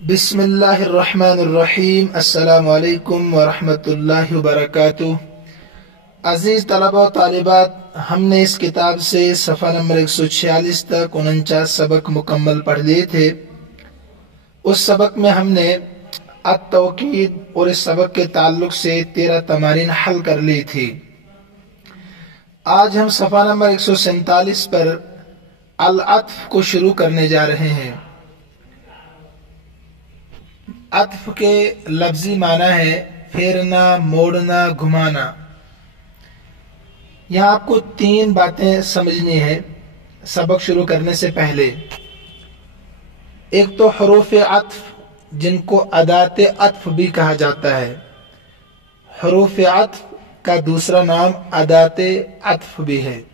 बिस्मिल्लाहिर्रहमानिर्रहीम। अस्सलामु अलैकुम वरहमतुल्लाहि वबरकातुह। अजीज तलबा और तालिबात, हमने इस किताब से सफ़ा नंबर 146 तक 49 सबक मुकम्मल पढ़ लिए थे। उस सबक में हमने अत-तौकीद और इस सबक के ताल्लुक से 13 तमारीन हल कर ली थी। आज हम सफ़ा नंबर 147 पर अल-अत्फ को शुरू करने जा रहे हैं। अत्फ के लफ्जी माना है फेरना, मोड़ना, घुमाना। यहाँ आपको 3 बातें समझनी है सबक शुरू करने से पहले। एक तो हरूफ अत्फ, जिनको अदाते अत्फ भी कहा जाता है। हरूफ अत्फ का दूसरा नाम अदाते अत्फ भी है।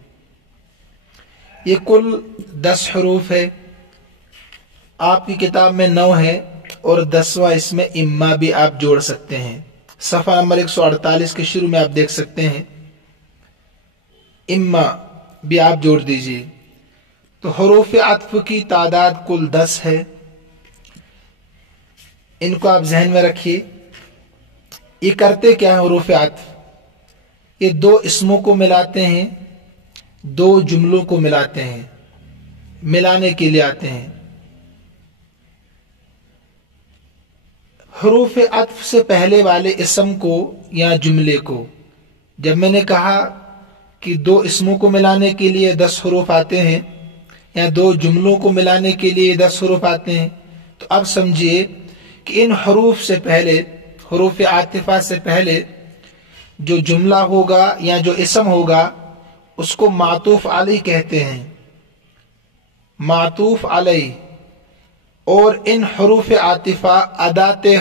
ये कुल 10 हरूफ है। आपकी किताब में 9 है और 10वां इसमें इम्मा भी आप जोड़ सकते हैं। सफ़ा नंबर 148 के शुरू में आप देख सकते हैं, इम्मा भी आप जोड़ दीजिए। तो हरूफ अत्फ की तादाद कुल 10 है। इनको आप जहन में रखिए। ये करते क्या है हरूफ अत्फ? ये 2 इस्मों को मिलाते हैं, 2 जुमलों को मिलाते हैं, मिलाने के लिए आते हैं। हरूफ अत्फ से पहले वाले इसम को या जुमले को, जब मैंने कहा कि 2 इसमों को मिलाने के लिए 10 हरूफ आते हैं या 2 जुमलों को मिलाने के लिए 10 हरूफ आते हैं, तो अब समझिए कि इन हरूफ से पहले, हरूफ आतिफा से पहले जो जुमला होगा या जो इसम होगा उसको मातूफ अलैह कहते हैं, मातूफ अलैह। और इन हरूफ आतिफा अदाते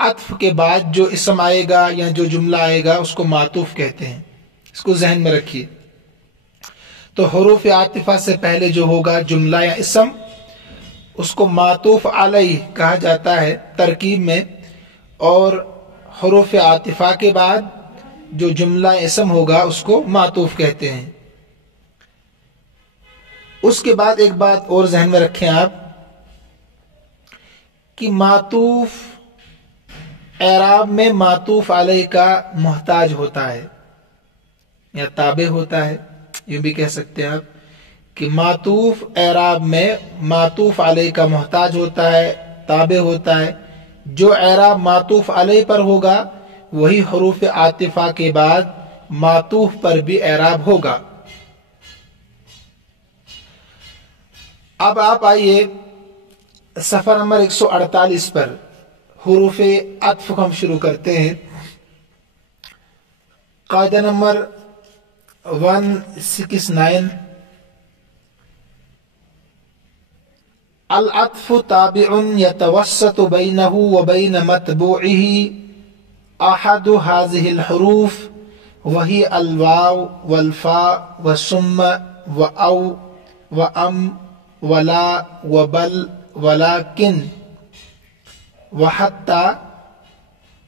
अत्फ के बाद जो इसम आएगा या जो जुमला आएगा उसको मातूफ कहते हैं। इसको जहन में रखिए। तो हरूफ आतिफा से पहले जो होगा जुमला या इसम, उसको मातूफ अलैह कहा जाता है तरकीब में। और हरूफ आतिफा के बाद जो जुमला इसम होगा उसको मातूफ कहते हैं। उसके बाद एक बात और जहन में रखें आप कि मातूफ एराब में मातूफ अलैह का मोहताज होता है या ताबे होता है। यूं भी कह सकते हैं आप कि मातूफ एराब में मातूफ अलैह का मोहताज होता है, ताबे होता है। जो एराब मातूफ अलैह पर होगा वही हरूफ आतिफा के बाद मातूफ पर भी एराब होगा। अब आप आइए सफ़ा नंबर 148 पर हरूफ अत्फ को हम शुरू करते हैं। कायदा नंबर 169, अल अत्फ ताबिउन यतवस्सतु बैनहु व बैन मतबूइही अहदु हाज़िहिल हुरूफ वही अल वाव वल फा व सुम्मा व औ व अम व ला व बल वलाकिन व हत्ता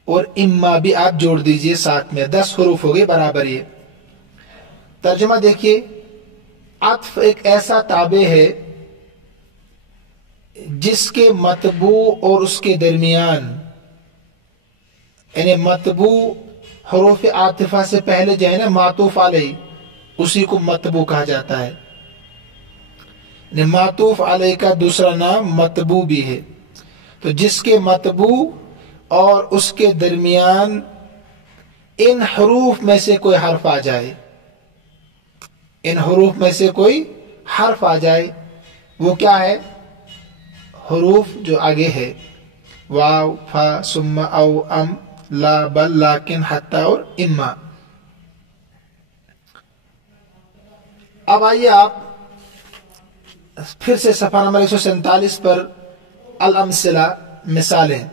और इम्मा भी आप जोड़ दीजिए साथ में। 10 हरूफ हो गए बराबर। ये तर्जुमा देखिए, अत्फ एक ऐसा ताबे है जिसके मतबू और उसके दरमियान, यानी मतबू हरूफ आतिफा से पहले जो है ना मातूफ अलैह, उसी को मतबू कहा जाता है। मातूफ अलैह का दूसरा नाम मतबू भी है। तो जिसके मतबू और उसके दरमियान इन हरूफ में से कोई हर्फ आ जाए, इन हरूफ में से कोई हर्फ आ जाए, वो क्या है? हरूफ जो आगे है, वाव, फा, सुम्मा, औ, अम, ला, बल, लाकिन, हत्ता और इम्मा। अब आइए आप फिर से सफ़ा नंबर 147 पर अल-अम्सिला, मिसालें।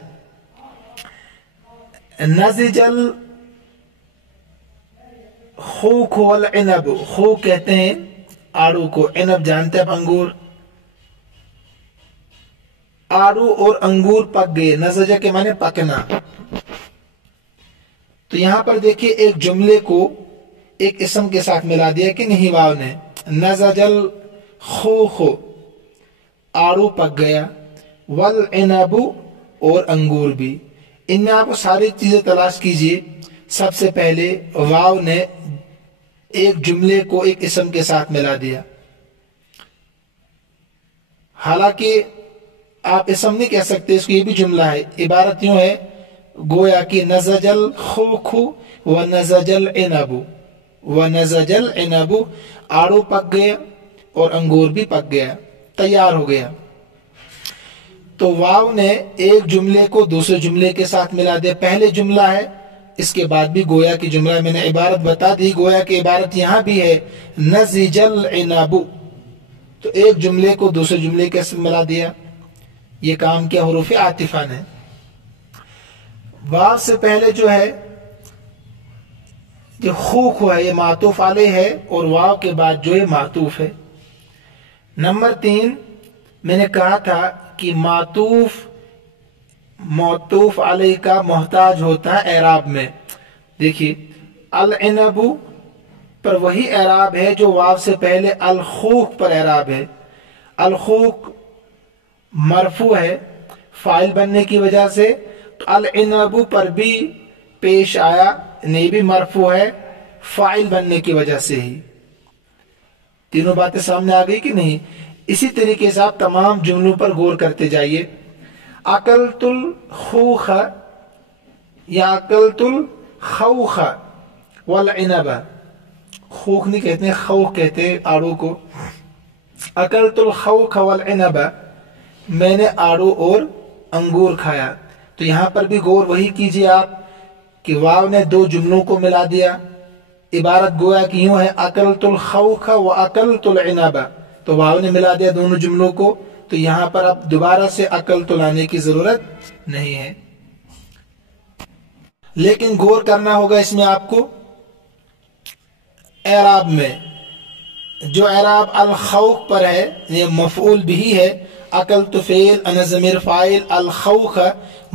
नज़िजल खूक वल इनब, खूक कहते हैं आड़ू को, इनब जानते हैं अंगूर। आड़ू और अंगूर पक गए, नज़ज के माने पकना। तो यहां पर देखिए एक जुमले को एक इसम के साथ मिला दिया कि नहीं वाव ने। नज़जल खो, आड़ू पक गया। वल इनबु اور انگور بھی۔ ان میں آپ کو ساری چیزیں تلاش کیجئے۔ سب سے پہلے واو نے ایک جملے کو ایک اسم کے ساتھ ملا دیا، حالانکہ آپ اسم نہیں کہہ سکتے، اس کو یہ بھی جملہ ہے۔ عبارت یوں ہے گویا کہ نضج الخوخ ونضج العنب، ونضج العنب، آڑو پک گیا اور انگور بھی پک گیا، تیار ہو گیا۔ تو واو نے ایک جملے کو دوسرے جملے کے ساتھ ملا دیا، پہلے جملہ ہے، اس کے بعد بھی گویا کی جملہ، میں نے عبارت بتا دی، گویا کی عبارت یہاں بھی ہے نضج العنب، تو ایک جملے کو دوسرے جملے کے ساتھ ملا دیا۔ یہ کام کیا حروف عاطفہ نے۔ واو سے پہلے جو ہے جو خوخ ہے یہ معطوف علیہ ہے، اور واو کے بعد جو ہے معطوف ہے۔ نمبر 3 میں نے کہا تھا کہ معطوف علیہ کا محتاج ہوتا ہے اعراب میں۔ دیکھیے العنب پر وہی اعراب ہے جو واو سے پہلے الخوخ پر اعراب ہے۔ الخوخ مرفوع ہے فاعل بننے کی وجہ سے، تو العنب پر بھی پیش آیا، نہیں بھی مرفوع ہے فاعل بننے کی وجہ سے ہی۔ تینوں باتیں سامنے آ گئی کہ نہیں؟ اسی طریقے سے آپ تمام جملوں پر غور کرتے جائیے۔ اکلت الخوخ یا اکلت الخوخ والعنب، خوخ نہیں کہتے ہیں، خوخ کہتے ہیں آڑو کو۔ اکلت الخوخ والعنب، میں نے آڑو اور انگور کھایا۔ تو یہاں پر بھی غور وہی کیجئے آپ کہ واو نے دو جملوں کو ملا دیا، عبارت گویا کہ یوں ہے اکلت الخوخ و اکلت العنب، تو واو نے ملا دیا دونوں جملوں کو، تو یہاں پر اب دوبارہ سے اکلت لانے کی ضرورت نہیں ہے۔ لیکن غور کرنا ہوگا اس میں آپ کو اعراب میں، جو اعراب الخوخ پر ہے یہ مفعول بھی ہے، اکلت فعل، انا ضمیر فاعل، الخوخ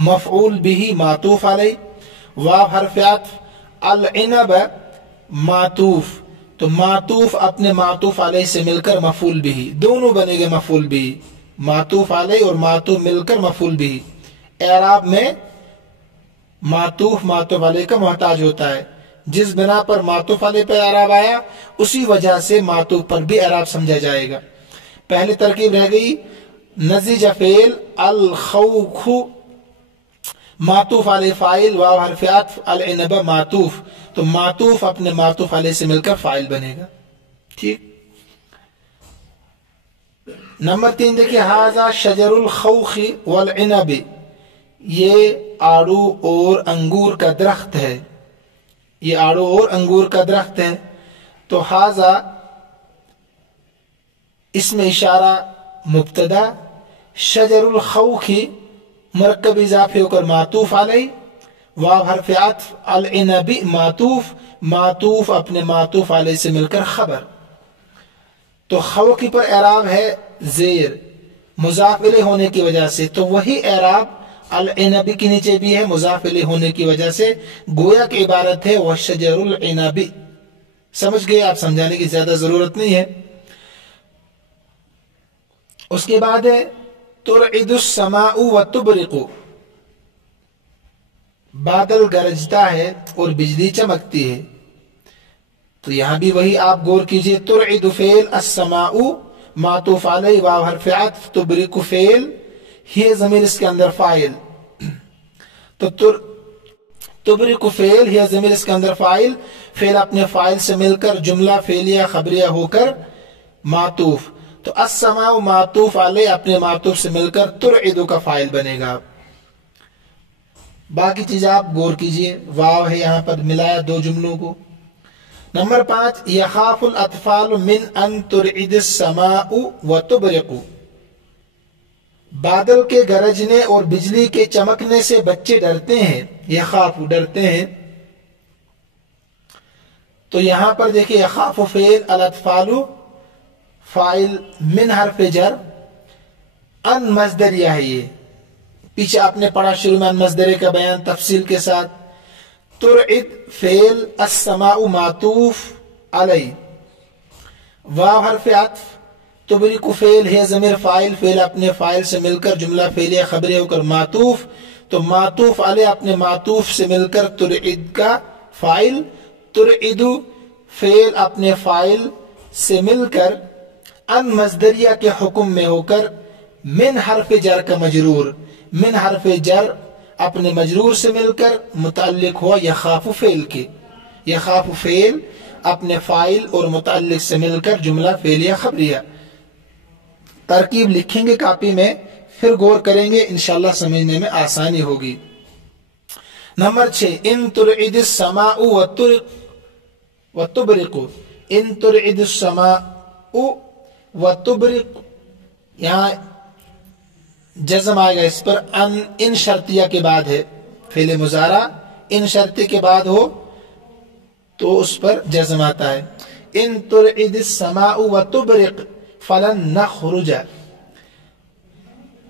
مفعول بھی معطوف علیہ، واو حرف عطف، العنب معطوف، تو معطوف اپنے معطوف علیہ سے مل کر مفعول بھی، دونوں بنے گے مفعول بھی، معطوف علیہ اور معطوف مل کر مفعول بھی۔ اعراب میں معطوف علیہ کا محتاج ہوتا ہے، جس بنا پر معطوف علیہ پر اعراب آیا اسی وجہ سے معطوف پر بھی اعراب سمجھا جائے گا۔ پہلی ترکیب رہ گئی نضج فعل الخوخ معطوف علیہ فاعل، واو حرف عطف، العنب معطوف، تو معطوف اپنے معطوف علیہ سے مل کر فاعل بنے گا۔ ٹھیک۔ نمبر 3 دیکھیں ھذا شجر الخوخ والعنب، یہ آڑو اور انگور کا درخت ہے، یہ آڑو اور انگور کا درخت ہے۔ تو ھذا اس میں اشارہ مبتدا، شجر الخوخ مرکب اضافی ہو کر معطوف علیہ، واو حرف عطف، العنب معطوف اپنے معطوف علیہ سے مل کر خبر۔ تو خوخ پر اعراب ہے زیر مضاف الیہ ہونے کی وجہ سے، تو وہی اعراب العنب کے نیچے بھی ہے مضاف الیہ ہونے کی وجہ سے، گویا کی عبارت ہے وشجر العنب۔ سمجھ گئے آپ؟ سمجھانے کی زیادہ ضرورت نہیں ہے۔ اس کے بعد ہے ترعد السماء وتبرق، بادل گرجتا ہے اور بجلی چمکتی ہے۔ تو یہاں بھی وہی آپ غور کیجئے، ترعد فعل، السماء معطوف علیہ، واو حرف عطف، تبرق فعل، یہ ضمیر اس کے اندر فاعل، تو تبرق فعل، یہ ضمیر اس کے اندر فاعل، فعل اپنے فاعل سے مل کر جملہ فعلیہ خبریہ ہو کر معطوف، تو السماء معطوف علیہ اپنے معطوف سے مل کر ترعد کا فاعل بنے گا۔ باقی چیزیں آپ غور کیجئے، واو ہے یہاں پر ملایا دو جملوں کو۔ نمبر 5 یخاف الاطفال من ان ترعد السماء وتبرق، بادل کے گرجنے اور بجلی کے چمکنے سے بچے ڈرتے ہیں، یخاف ڈرتے ہیں۔ تو یہاں پر دیکھیں یخاف فعل، الاطفال فاعل، من حرف جر، ان مصدریہ ہے، یہ پیچھے آپ نے پڑھا شروع میں ان مصدریہ کا بیان تفصیل کے ساتھ۔ ترعد فعل، السماء معطوف علیہ، واو حرف عطف، तुबरिकु फेल है ज़मीर फाइल, फेल अपने फाइल से मिलकर जुमला फेलिया खबरिया होकर मातूफ, तो मातूफ अलैहि अपने मातूफ से मिलकर तुरइद का फाइल, तुरइदु फेल अपने फाइल से मिलकर अन मजदरिया के हुक्म में होकर मिन हरफ जर का मजरूर, मिन हरफ जर अपने मजरूर से मिलकर मुतअल्लिक हुआ यखाफु फेल के, यखाफु फेल अपने फाइल और मुतअल्लिक से मिलकर जुमला फेलिया खबरिया। तरकीब लिखेंगे कॉपी में, फिर गौर करेंगे, इंशाल्लाह समझने में आसानी होगी। नंबर 6, इन तुरइदिस समाउ व तुबरिकु, इन तुरइदिस समाउ व तुबरिक, यहाँ जज़म आएगा इस पर, अन इन शर्तिया के बाद है, फेले मुजारा इन शर्ती के बाद हो तो उस पर जज़म आता है। इन तुरइदिस समाउ व तुबरिक फलन नखरुज,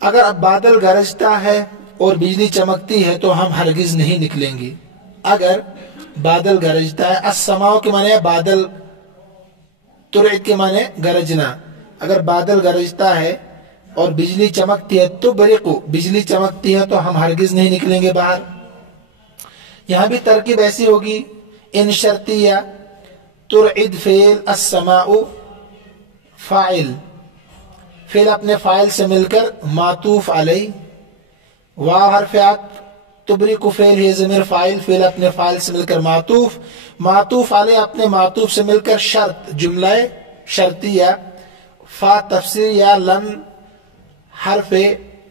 अगर अब बादल गरजता है और बिजली चमकती है तो हम हरगिज नहीं निकलेंगे। अगर बादल गरजता है, अस्समाओ के माने बादल, तुरइद के माने गरजना, अगर बादल गरजता है और बिजली चमकती है, तो बरिकु बिजली चमकती है तो हम हरगिज नहीं निकलेंगे बाहर। यहां भी तरकीब ऐसी होगी, इन शर्तिया तुरइद फेल, अस्समाउ फाइल, फेल अपने फाइल से मिलकर मातूफ अलैहि, वाव हरफियात, तुबरिकु फेल है ज़मीर फाइल, फेल अपने फाइल से मिलकर मातूफ, मातूफ अलैहि अपने मातूफ से मिलकर शर्त, जुमला शर्तिया, फा तफसीर या लन हरफे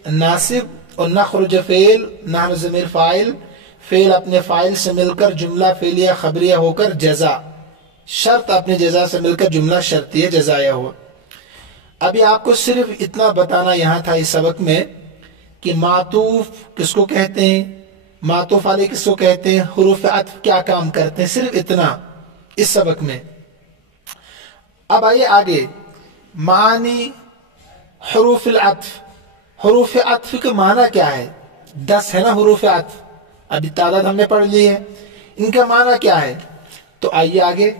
नासिब, और नखरुज फेल, नहनु ज़मीर फाइल, फेल अपने फाइल से मिलकर जुमला फेलिया खबरिया होकर जजा, शर्त अपने जजा से मिलकर जुमला शर्तिया जजाया हुआ। अभी आपको सिर्फ इतना बताना यहां था इस सबक में कि मातूफ किसको कहते हैं, मातूफ अलैहि किसको कहते हैं, हुरूफ अत्फ क्या काम करते हैं, सिर्फ इतना इस सबक में। अब आइए आगे, मानी हुरूफ अत्फ, हुरूफ अत्फ के माना क्या है, 10 है ना हुरूफ अत्फ, अभी तादाद हमने पढ़ ली है, इनका माना क्या है। तो आइए आगे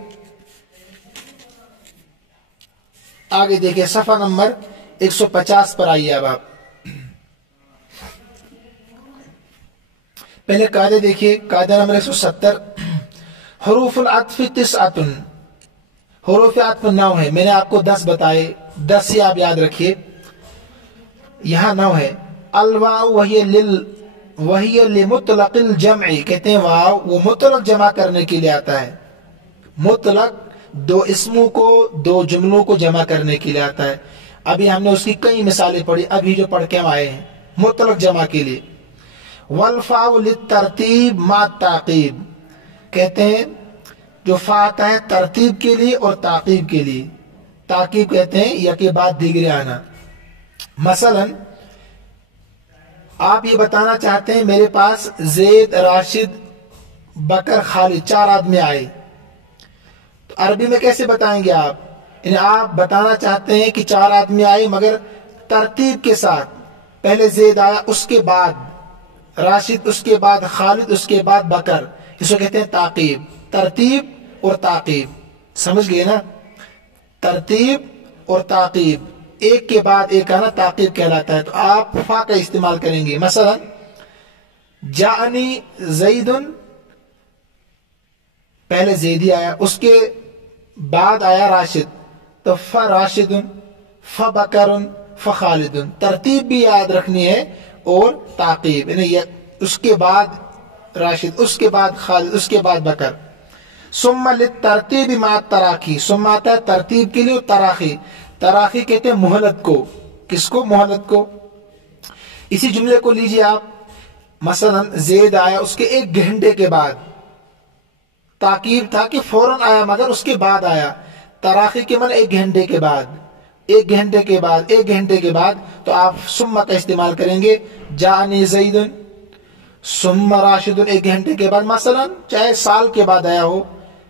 आगे देखिए, सफा नंबर 150 पर आइए। अब आप पहले कायदे देखिए, कायदा नंबर 170, हुरूफुल अत्फ तिस्अतुन, हुरूफ अत्फ 9 है, मैंने आपको 10 बताए, 10 ही आप याद रखिए, यहां 9 है। अलवाउ वही लिमुतलकिल जमई, कहते हैं वाव वो मुतलक जमा करने के लिए आता है, मुतलक दो इसमों को, दो जुमलों को जमा करने के लिए आता है। अभी हमने उसकी कई मिसालें पढ़ी, अभी जो पढ़ के हम आए हैं, मुतलक जमा के लिए। वल्फाउ लित्तरतीब मा ताकीब, कहते हैं जो फा आता है तरतीब के लिए और ताकीब के लिए, ताकीब कहते हैं या के बाद दीगरे आना। मसलन आप ये बताना चाहते हैं मेरे पास जैद, राशिद, बकर, खालिद 4 आदमी आए, तो अरबी में कैसे बताएंगे आप, आप बताना चाहते हैं कि 4 आदमी आए मगर तरतीब के साथ, पहले जैद आया, उसके बाद राशिद, उसके बाद खालिद, उसके बाद बकर, इसको कहते हैं ताकीब। तरतीब और ताकीब, समझ गए ना, तरतीब और ताकीब, एक के बाद एक आना ताकीब कहलाता है। तो आप फा का इस्तेमाल करेंगे, मसलन जानी जैदुन, पहले जैदी आया, उसके बाद आया राशिद, तो फ राशिदुन, फ बकरुन, फ खालिदुन, तरतीब भी याद रखनी है और ताकीब, उसके बाद राशिद, उसके बाद खालिद, उसके बाद बकर। सुम्मा लित्तरतीब मा तराखी, सुम्मा आता है तरतीब के लिए, तराखी, तराखी कहते हैं मोहलत को, किसको, मोहलत को। इसी जुमले को लीजिए आप, मसलन जैद आया, उसके 1 घंटे के बाद, ताकीब था कि फौरन आया मगर उसके बाद आया, तराखी के मन 1 घंटे के बाद, 1 घंटे के बाद, 1 घंटे के बाद, तो आप सुम्मा का इस्तेमाल करेंगे, जानी जैदुन, सुम्मा राशिदुन 1 घंटे के बाद, मसलन चाहे साल के बाद आया हो,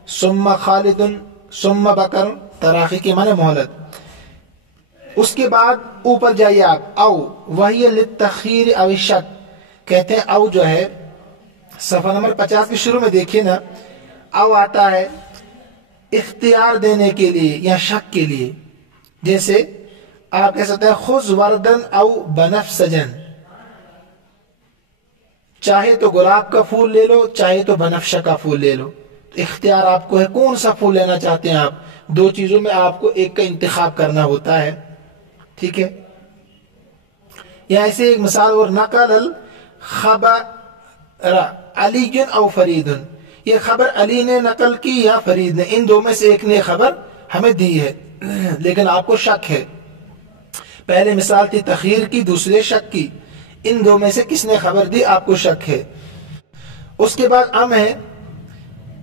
सुम्मा खालिदुन, सुम्मा बकर, तराखी के माने मोहलत। उसके बाद ऊपर जाइए आप, औ वही लित्तखीर अव शक, कहते हैं औ जो है सफा नंबर 50 के शुरू में देखिए ना, औ आता है इख्तियार देने के लिए या शक के लिए, जैसे آپ کہہ سکتے ہیں خذ وردن او بنفسجن، چاہے تو گلاب کا پھول لے لو چاہے تو بنفشہ کا پھول لے لو، تو اختیار آپ کو ہے کون سا پھول لینا چاہتے ہیں آپ، دو چیزوں میں آپ کو ایک کا انتخاب کرنا ہوتا ہے، ٹھیک ہے۔ یا ایسے ایک مثال اور نقل الخبر علی او فرید، یہ خبر علی نے نقل کی یا فرید نے، ان دو میں سے ایک نے خبر ہمیں دی ہے لیکن آپ کو شک ہے، پہلے مثال تھی تخیر کی دوسرے شک کی، ان دو میں سے کس نے خبر دی آپ کو شک ہے۔ اس کے بعد ہے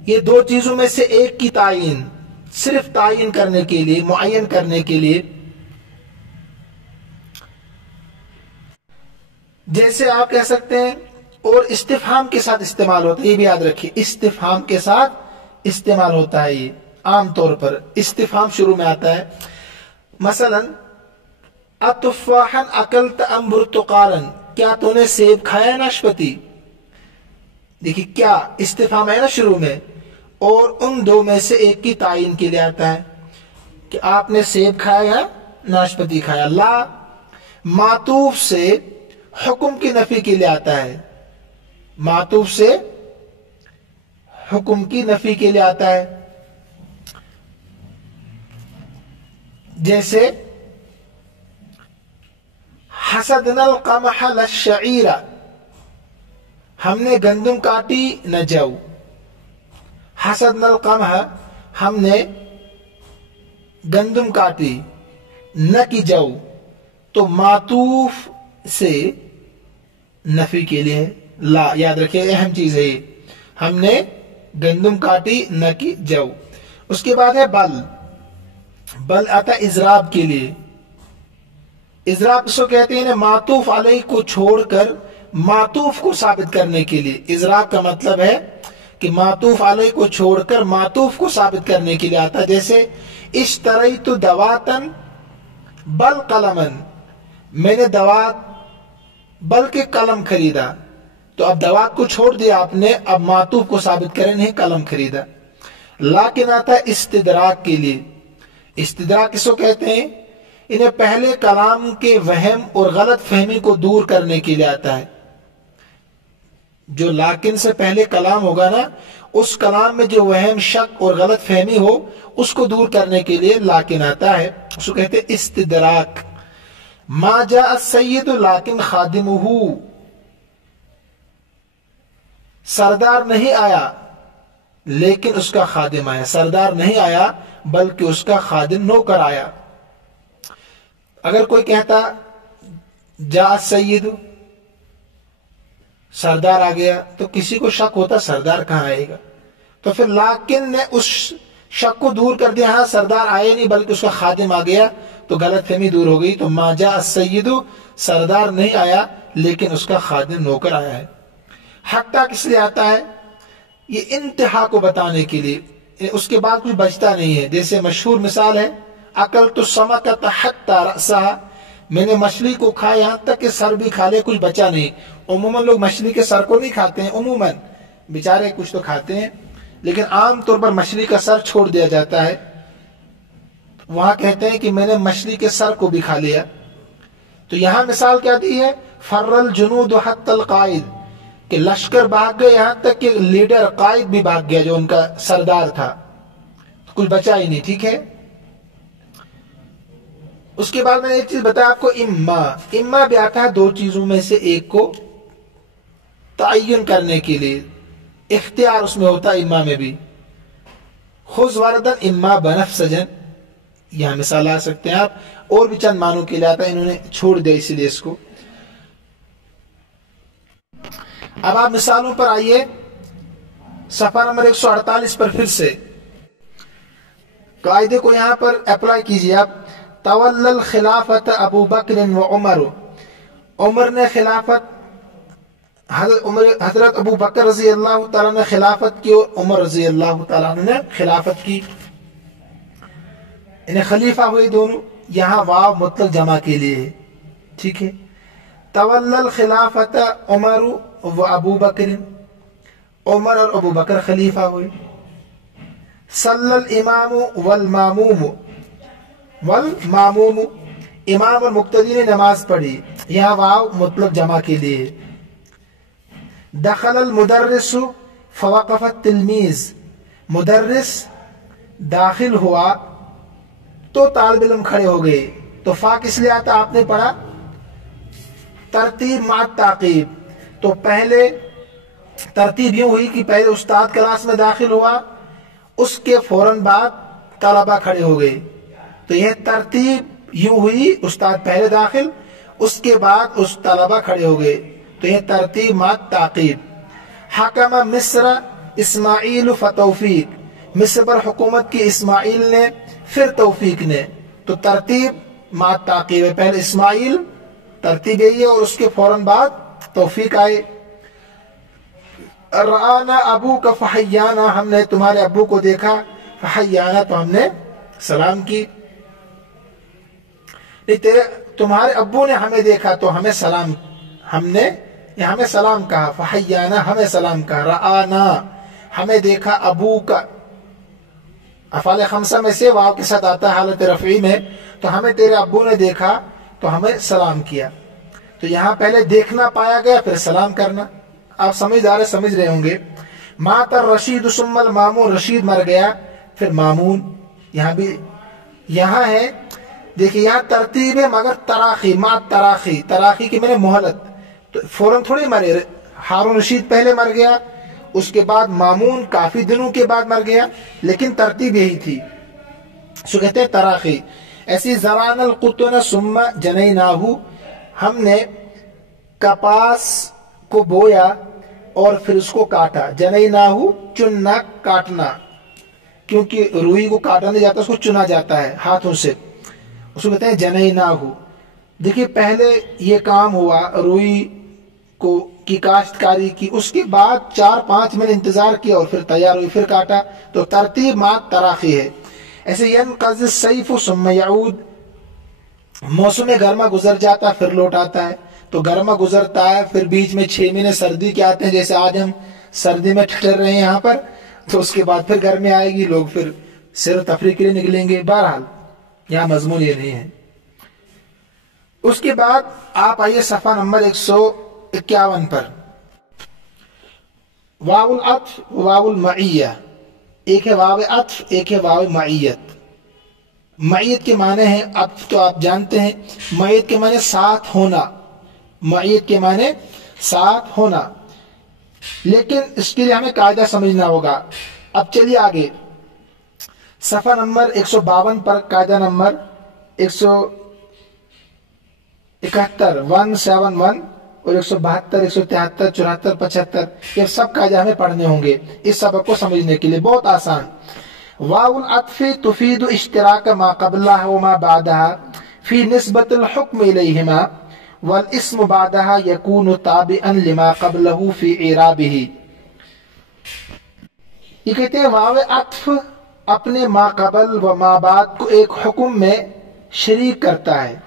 یہ دو چیزوں میں سے ایک کی تعین، صرف تعین کرنے کے لیے، معین کرنے کے لیے، جیسے آپ کہہ سکتے ہیں، اور استفہام کے ساتھ استعمال ہوتا ہے، یہ بھی یاد رکھیے استفہام کے ساتھ استعمال ہوتا ہے، یہ عام طور پر استفہام شروع میں آتا ہے، مثلا اتفاحا اکلت ام برتقالا، کیا تو نے سیب کھایا ناشپتی، دیکھیے کیا استفہام ہے نا شروع میں، اور ان دو میں سے ایک کی تعین کے لیے آتا ہے کہ آپ نے سیب کھایا یا ناشپتی کھایا۔ لا معطوف سے حکم کی نفی کے لیے آتا ہے، معطوف سے حکم کی نفی کے لیے آتا ہے، جیسے حسدنا القمح للشعیر، ہم نے گندم کاٹی نہ جو، حسدنا القمح ہم نے گندم کاٹی نہ کی جو، تو معطوف سے نفی کے لیے لا، یاد رکھیے اہم چیز ہے یہ، ہم نے گندم کاٹی نہ کی جو۔ اس کے بعد ہے بل، بل آتا اضراب کے لیے، اضراب اس کو کہتے ہیں معطوف علیہ کو چھوڑ کر معطوف کو ثابت کرنے کے لیے، اضراب کا مطلب ہے کہ معطوف علیہ کو چھوڑ کر معطوف کو ثابت کرنے کے لیے آتا ہے، جیسے اشتریت دواتن بل قلمن، میں نے دوات بلکہ قلم خریدا، تو اب دوات کو چھوڑ دیا آپ نے، اب معطوف کو ثابت کریں نہیں قلم خریدا۔ لیکن آتا ہے استدراک کے لیے، استدراک کس کو کہتے ہیں، انہیں پہلے کلام کے وہم اور غلط فہمی کو دور کرنے کے لیے آتا ہے، جو لیکن سے پہلے کلام ہوگا نا، اس کلام میں جو وہم شک اور غلط فہمی ہو اس کو دور کرنے کے لیے لیکن آتا ہے، اس کو کہتے ہیں استدراک۔ ما جاء السید لیکن خادمہ، سردار نہیں آیا لیکن اس کا خادم آیا، سردار نہیں آیا بلکہ اس کا خادم نوکر آیا۔ اگر کوئی کہتا جاء السید، سردار آ گیا، تو کسی کو شک ہوتا سردار کہاں آئے گا، تو پھر لیکن نے اس شک کو دور کر دیا، ہاں سردار آئے نہیں بلکہ اس کا خادم آ گیا، تو غلط فہمی دور ہو گئی، تو ما جاء السید، سردار نہیں آیا لیکن اس کا خادم نوکر آیا ہے۔ حتیٰ کس لیے آتا ہے، یہ انتہا کو بتانے کے لیے، اس کے بعد کچھ بچتا نہیں ہے، جیسے مشہور مثال ہے اکلت السمکۃ حتی رأسہا، میں نے مچھلی کو کھایا یہاں تک کہ سر بھی کھا لے، کچھ بچا نہیں۔ عموماً لوگ مچھلی کے سر کو نہیں کھاتے ہیں، عموماً بیچارے کچھ تو کھاتے ہیں، لیکن عام طور پر مچھلی کا سر چھوڑ دیا جاتا ہے، وہاں کہتے ہیں کہ میں نے مچھلی کے سر کو بھی کھا لیا۔ تو یہاں مثال کیا دی ہے، فر الجنود حتی القائد، کہ لشکر بھاگ گئے یہاں تک کہ لیڈر قائد بھی بھاگ گیا جو ان کا سردار تھا، کچھ بچا ہی نہیں، ٹھیک ہے۔ اس کے بعد میں نے ایک چیز بتایا آپ کو، اما بھی آتا ہے دو چیزوں میں سے ایک کو تعین کرنے کے لیے، اختیار اس میں ہوتا ہے اما میں بھی، خذ وردن اما بنفسجن، یہاں مثال آ سکتے ہیں آپ، اور بھی چند معنوں کے لیے آتا ہے، انہوں نے چھوڑ دیا اسی لیے اس کو۔ اب آپ مثالوں پر آئیے، صفحہ نمبر 148 پر پھر سے قاعدے کو یہاں پر اپلائی کیجیے آپ۔ تولی الخلافت ابو بکر و عمر، عمر نے خلافت، حضرت ابو بکر رضی اللہ تعالیٰ نے خلافت کی اور عمر رضی اللہ تعالیٰ نے خلافت کی، انہیں خلیفہ ہوئے دونوں، یہاں واو مطلق جمع کے لیے ہے، ٹھیک ہے۔ تولی الخلافت عمر و ابو بکر، عمر اور ابو بکر خلیفہ ہوئے۔ صلی الامام والماموم، والماموم، इमाम और मुक्तदी ने नमाज पढ़ी, यहाँ वाव मतलब जमा के लिए। दखल अल मुदर्रिसु फवक़फ़त तिलमीज़, मुदर्रिस दाखिल हुआ तो तालिब इल्म खड़े हो गए। तो फा किस लिए आता आपने पढ़ा? तरतीब मा ताकीब। तो पहले तरतीब यूं हुई कि पहले उस्ताद क्लास में दाखिल हुआ, उसके फौरन बाद तलबा खड़े हो गए। तो यह तरतीब यूं हुई, उस्ताद पहले दाखिल, उसके बाद उस तलबा खड़े हो गए। तो यह तरतीब मा ताकीब। हकम मिस्र इस्माइल फ़तौफीक, मिस्र पर हुकूमत की इस्माइल ने फिर तौफीक ने। तो तरतीब मा ताकीब है, पहले इस्माइल तरतीब यही है और उसके फौरन बाद तौफीक आए। राना अबू का फहैयाना, हमने तुम्हारे अब्बू को देखा, फहैयाना तो हमने सलाम की। तेरे तुम्हारे अब्बू ने हमें देखा तो हमें सलाम, हमने हमें सलाम कहा, फहैयाना हमें सलाम कहा। राना हमें देखा, अबू का अफ़ाल खमसा में से वाव के साथ आता है हालत रफ़ी में, तो हमें तेरे अब्बू ने देखा तो हमें सलाम किया। तो यहाँ पहले देखना पाया गया फिर सलाम करना। आप समझ रहे होंगे। मातर रशीद सुम्मल मामून, रशीद मर गया फिर मामून। यहाँ भी यहाँ है, देखिए यहाँ तरतीब है मगर तराखी, मा तराखी, तराखी की मैंने मोहलत, तो फौरन थोड़ी मरे। हारून रशीद पहले मर गया, उसके बाद मामून काफी दिनों के बाद मर गया, लेकिन तरतीब यही थी, सो कहते हैं तराखी। ऐसी ज़रानल कुतुन सुम्मा जनैनाहु, हमने कपास को बोया और फिर उसको काटा। जनैनाहु चुनना, काटना, क्योंकि रुई को काटा नहीं जाता, उसको चुना जाता है हाथों से, उसको कहते हैं जनैनाहु। देखिए पहले ये काम हुआ रुई को की काश्तकारी की, उसके बाद 4-5 महीने इंतजार किया और फिर तैयार हुई, फिर काटा। तो तरतीब मा तराखी है। ऐसे यनक़ज़ि सैफ़ु सुम्मा यऊद, मौसम गर्मा गुजर जाता फिर लौट आता है। तो गर्मा गुजरता है फिर बीच में 6 महीने सर्दी के आते हैं, जैसे आज हम सर्दी में ठहर रहे हैं यहाँ पर, तो उसके बाद फिर गर्मी आएगी, लोग फिर सैर तफरीह के लिए निकलेंगे। बहरहाल यहाँ मजमून ये नहीं है। उसके बाद आप आइए सफ़ा नंबर 151 पर। वाउल अत्फ वाउल मईया, एक है वाव अत्फ, एक है वाव मईयत। मईयत के माने हैं, अत्फ तो आप जानते हैं, मईयत के माने साथ होना, मईयत के माने साथ होना, लेकिन इसके लिए हमें कायदा समझना होगा। अब चलिए आगे सफ़ा नंबर 152 पर कायदा नंबर 171 171 और 172 173 74 75, ये सब कायदे हमें पढ़ने होंगे इस सबक को समझने के लिए। बहुत आसान। वाउल अत्फ़ी तुफीदु इश्तिराक मा क़ब्लहा व मा बअदहा फी निस्बतिल हुक्म इलैहिमा वल इस्मु बअदहा यकूनु ताबिअन लिमा क़ब्लहु फी इराबिही। ये कहते हैं वाव अत्फ़ अपने मा क़ब्ल व मा बाद को एक हुक्म में शरीक करता है।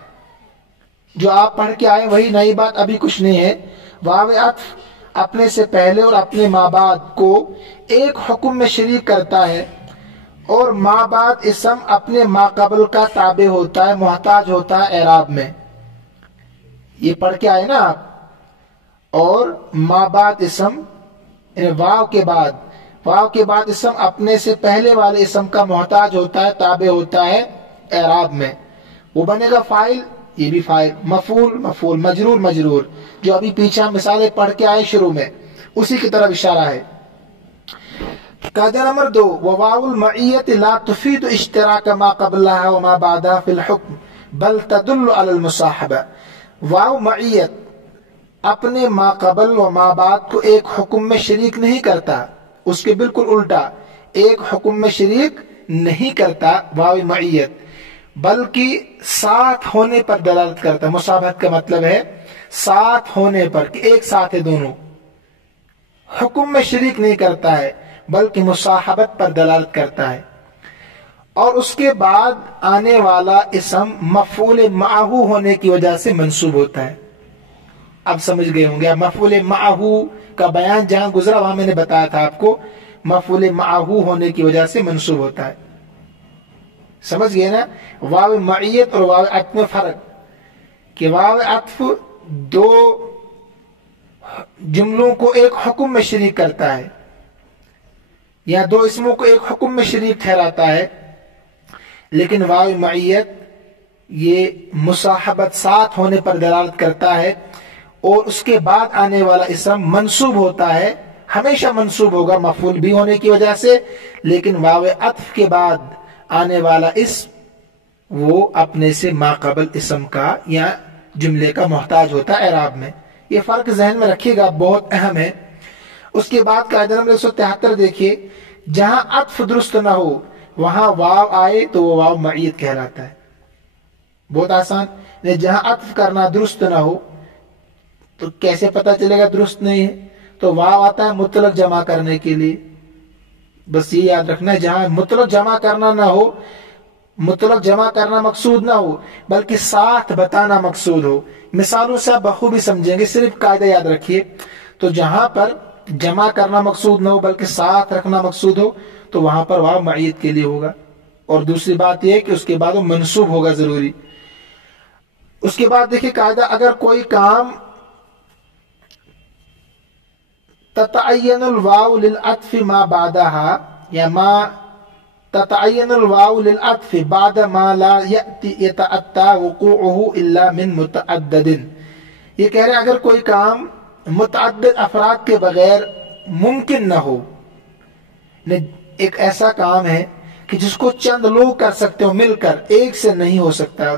जो आप पढ़ के आए वही, नई बात अभी कुछ नहीं है। वाव अत्फ़ अपने से पहले और अपने माँ बाद को एक हुक्म में शरीक करता है, और माँ बाद इसम अपने माँ क़ब्ल का ताबे होता है, मोहताज होता है एराब में। ये पढ़ के आए ना आप। और माँ बाद इसम वाव के बाद इसम अपने से पहले वाले इसम का मोहताज होता है, ताबे होता है एराब में। वो बनेगा फाइल, ये भी फाइल, मफूल मफूल, मजरूर मजरूर, जो अभी पीछे हम मिसालें पढ़ के आए शुरू में, उसी की तरफ इशारा है। कायदा नंबर 2, वाउल मईयत ला तुफीदु इश्तिराक मा क़ब्लहा व मा बअदहा फिल हुक्म बल तदुल्लु अलल मुसाहबा। वाव मईयत अपने मा क़ब्ल व मा बाद को एक हुक्म में शरीक नहीं करता, उसके बिल्कुल उल्टा, एक हुक्म में शरीक नहीं करता वाव मईयत, बल्कि साथ होने पर दलालत करता है। मुसाहबत का मतलब है साथ होने पर, कि एक साथ है दोनों, हुक्म में शरीक नहीं करता है बल्कि मुसाहबत पर दलालत करता है। और उसके बाद आने वाला इसम मफूल माहू होने की वजह से मंसूब होता है। अब समझ गए होंगे। मफूल माहू का बयान जहां गुजरा वहां मैंने बताया था आपको, मफूल माहू होने की वजह से मंसूब होता है। समझ गए ना। वाव मईयत और वाव अत्फ में फर्क, कि वाव अत्फ दो जुमलों को एक हुक्म में शरीक करता है, या दो इसमों को एक हुक्म में शरीक ठहराता है, लेकिन वाव मईयत ये मुसाहबत साथ होने पर दलालत करता है, और उसके बाद आने वाला इसम मंसूब होता है, हमेशा मंसूब होगा मफूल भी होने की वजह से, लेकिन वाव अत्फ के बाद आने वाला इस्म वो अपने से माक़बल इसम का या जुमले का मोहताज होता है एराब में। ये फर्क जहन में रखिएगा, बहुत अहम है। उसके बाद कायदा नंबर 173 देखिए, जहां अत्फ दुरुस्त ना हो वहां वाव आए तो वो वाव मईयत कहलाता है। बहुत आसान, जहां अत्फ करना दुरुस्त ना हो तो कैसे पता चलेगा दुरुस्त नहीं है? तो वाव आता है मुतलक जमा करने के लिए, बस ये याद रखना है। जहां मुतलक जमा करना ना हो, मुतलक जमा करना मकसूद ना हो बल्कि साथ बताना मकसूद हो, मिसालों से आप बखूबी समझेंगे, सिर्फ कायदा याद रखिए। तो जहां पर जमा करना मकसूद ना हो बल्कि साथ रखना मकसूद हो तो वहां पर वाव मईयत के लिए होगा। और दूसरी बात यह कि उसके बाद वो मनसूब होगा जरूरी। उसके बाद देखिए कायदा, अगर कोई काम ततअय्यनुल वाव लिल अत्फ मा बादहा या मा ततअय्यनुल वाव लिल अत्फ बाद मा ला यअति यतअत्ता वुक़ूउहु इल्ला मिन मुतअद्दिदिन। ये कह रहे हैं अगर कोई काम मुतअद्दिद अफराद के बगैर मुमकिन न हो, एक ऐसा काम है कि जिसको चंद लोग कर सकते हो मिलकर, एक से नहीं हो सकता,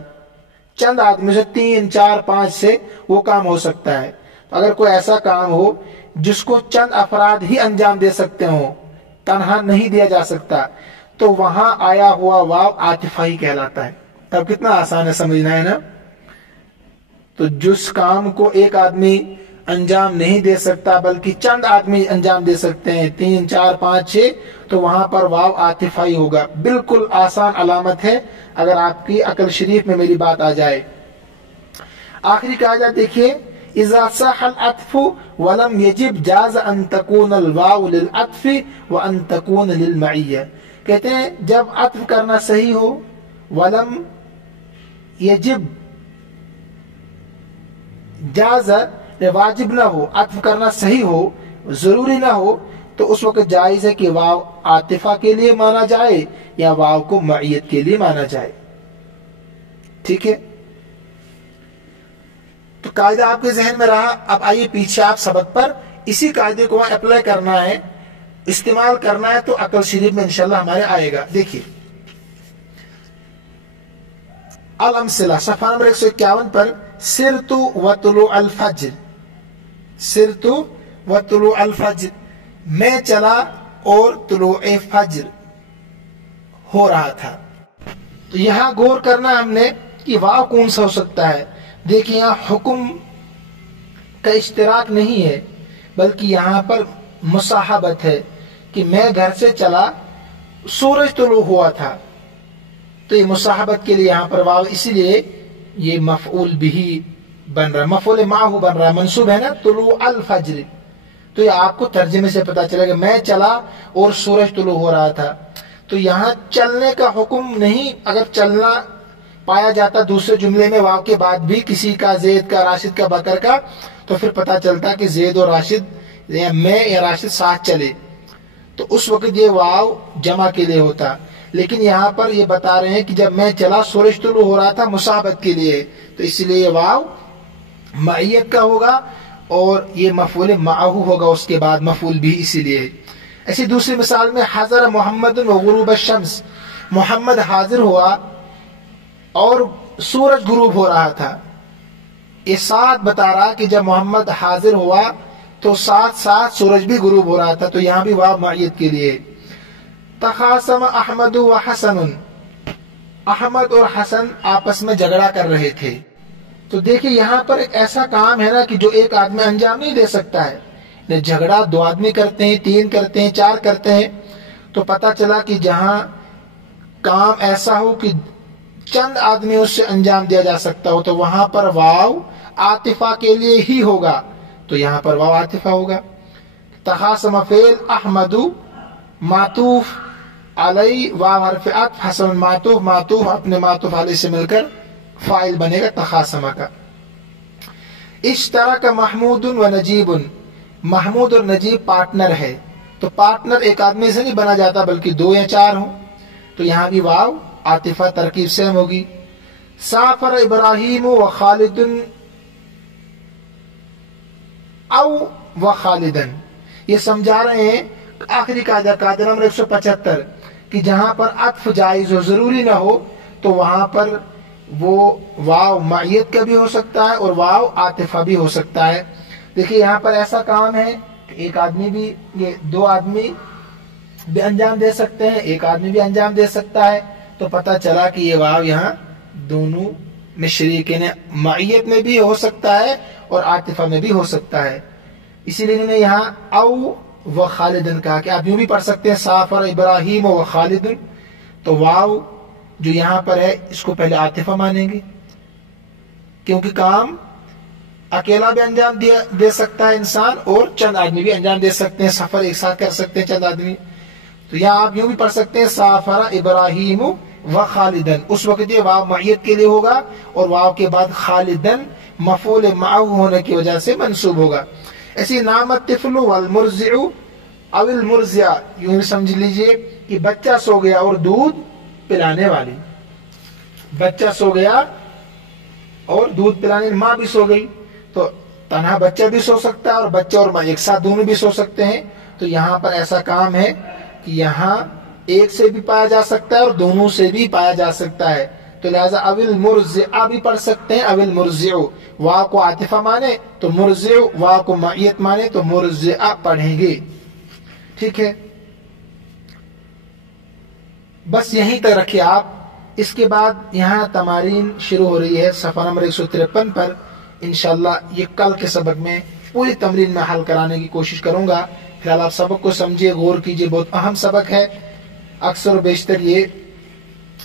चंद आदमी से 3, 4, 5 से वो काम हो सकता है। तो अगर कोई ऐसा काम हो जिसको चंद अफराद ही अंजाम दे सकते हो, तन्हा नहीं दिया जा सकता, तो वहां आया हुआ वाव आतिफा ही कहलाता है। तब कितना आसान है समझना, है ना। तो जिस काम को एक आदमी अंजाम नहीं दे सकता बल्कि चंद आदमी अंजाम दे सकते हैं, 3, 4, 5, 6, तो वहां पर वाव आतिफा ही होगा। बिल्कुल आसान अलामत है अगर आपकी अकल शरीफ में मेरी बात आ जाए। आखिरी कायदा देखिए, इज़ा सहल अत्फु वलम यजिब जाज़ अन तकून अल वाव लिल अत्फि व अन तकून लिल मईय्या। कहते हैं जब अत्फ करना सही हो, वलम यजिब जाज़ वाजिब ना हो, अत्फ करना सही हो, जरूरी ना हो, तो उस वक्त जायज है कि वाव आतिफा के लिए माना जाए या वाव को मईयत के लिए माना जाए। ठीक है, तो कायदा आपके जहन में रहा। अब आइए पीछे आप सबक पर इसी कायदे को अप्लाई करना है, इस्तेमाल करना है, तो अकल शरीफ में इंशाल्लाह हमारे आएगा। देखिए अल अमसिला सफा नंबर 151 पर, सिरतु व तुलु अल फज्र, सिरतु व तुलु अल फज्र, मैं चला और तुलुए फज्र हो रहा था। तो यहां गौर करना हमने कि वाव कौन सा हो सकता है। देखिए यहां हुक्म का इश्तिराक नहीं है बल्कि यहां पर मुसाहबत है कि मैं घर से चला, सूरज तुलु हुआ था, तो ये मुसाहबत के लिए यहां पर वाव, इसीलिए ये मफऊल बिही बन रहा है, मफऊल माहू बन रहा है, मंसूब है ना तुलु अल फज्र। तो ये आपको तर्जुमे से पता चलेगा, मैं चला और सूरज तुलु हो रहा था। तो यहां चलने का हुक्म नहीं, अगर चलना पाया जाता दूसरे जुमले में वाव के बाद भी किसी का, ज़ैद का, राशिद का, बकर का, तो फिर पता चलता कि ज़ैद और राशिद या मैं या राशिद साथ चले, तो उस वक्त ये वाव जमा के लिए होता। लेकिन यहाँ पर ये बता रहे हैं कि जब मैं चला सूरज तुलु हो रहा था, मुसाहबत के लिए, तो इसलिए ये वाव मईयत का होगा और ये मफूल माहू होगा उसके बाद मफूल भी, इसीलिए। ऐसी दूसरी मिसाल में, हज़र मोहम्मद व गुरूब शम्स, मोहम्मद हाजिर हुआ और सूरज गुरूब हो रहा था। ये साथ बता रहा कि जब मोहम्मद हाजिर हुआ तो साथ साथ सूरज भी गुरूब हो रहा था, तो यहां भी वाव मईयत के लिए। तखासम अहमद व हसन, अहमद और हसन आपस में झगड़ा कर रहे थे। तो देखिए यहां पर एक ऐसा काम है ना कि जो एक आदमी अंजाम नहीं दे सकता है, झगड़ा 2 आदमी करते हैं, 3 करते हैं, 4 करते हैं। तो पता चला कि जहां काम ऐसा हो कि चंद आदमियों से अंजाम दिया जा सकता हो, तो वहां पर वाव आतिफा के लिए ही होगा, तो यहां पर वाव आतिफा होगा। तखासम फेल, अहमदु मातूफ علی واو حرف عطف حسن معطوف معطوف اپنے معطوف علی سے مل کر فاعل بنے گا تخاصم کا. اشترک محمود و نجیب، محمود اور نجیب پارٹنر ہے، تو پارٹنر ایک آدمی سے نہیں بنا جاتا بلکہ 2 یا 4 ہوں، تو یہاں بھی واو عاطفہ ترکیب سیم ہوگی. سافر ابراہیم و خالد او و خالدن، یہ سمجھا رہے ہیں آخری قاعدہ نمبر 175 کہ جہاں پر عطف جائز ہو ضروری نہ ہو تو وہاں پر وہ واو معیت کا بھی ہو سکتا ہے اور واو عاطفہ بھی ہو سکتا ہے. دیکھیے یہاں پر ایسا کام ہے کہ ایک آدمی بھی، یہ 2 آدمی بھی انجام دے سکتے ہیں، ایک آدمی بھی انجام دے سکتا ہے، تو پتہ چلا کہ یہ واو یہاں دونوں میں شریکین معیت میں بھی ہو سکتا ہے اور عاطفہ میں بھی ہو سکتا ہے. اسی لیے انہوں نے یہاں او و خالدن کہا کہ آپ یوں بھی پڑھ سکتے ہیں سافر ابراہیم و خالدن، تو واو جو یہاں پر ہے اس کو پہلے عاطفہ مانیں گے کیونکہ کام اکیلا بھی انجام دے سکتا ہے انسان اور چند آدمی بھی انجام دے سکتے ہیں، سفر ایک ساتھ کر سکتے ہیں چند آدمی. تو یہاں آپ یوں بھی پڑھ سکتے ہیں سافر ابراہیم و خالدن، اس وقت یہ واو معیت کے لیے ہوگا اور واو کے بعد خالدن مفعول معہ ہونے کی وجہ سے منصوب ہوگا. ایسی نام الطفل والمرضع او المرضع، یوں بھی سمجھ لیجئے کہ بچہ سو گیا اور دودھ پلانے والی، بچہ سو گیا اور دودھ پلانے ماں بھی سو گئی، تو تنہا بچہ بھی سو سکتا ہے اور بچہ اور ماں ایک ساتھ دونوں بھی سو سکتے ہیں. تو یہاں پر ایسا کام ہے کہ یہاں ایک سے بھی پایا جا سکتا ہے اور دونوں سے بھی پایا جا سکتا ہے، تو لہذا اول مرضع بھی پڑھ سکتے ہیں. اول مرضع واو کو عاطفہ مانے تو مرضع، واو کو معیت مانے تو مرضع پڑھیں گے. ٹھیک ہے، بس یہیں تک رکھیے آپ. اس کے بعد یہاں تمارین شروع ہو رہی ہے صفحہ نمبر 153 پر. انشاءاللہ یہ کل کے سبق میں پوری تمرین میں حل کرانے کی کوشش کروں گا. فی الحال آپ سبق کو سمجھیے، غور کیجیے، بہت اہم سبق ہے. اکثر و بیشتر یہ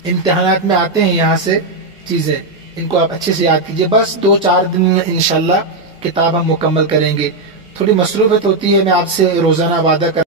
امتحانات میں آتے ہیں یہاں سے چیزیں، ان کو آپ اچھے سے یاد کیجیے. بس 2-4 دن میں انشاءاللہ کتاب ہم مکمل کریں گے. تھوڑی مصروفیت ہوتی ہے، میں آپ سے روزانہ وعدہ کر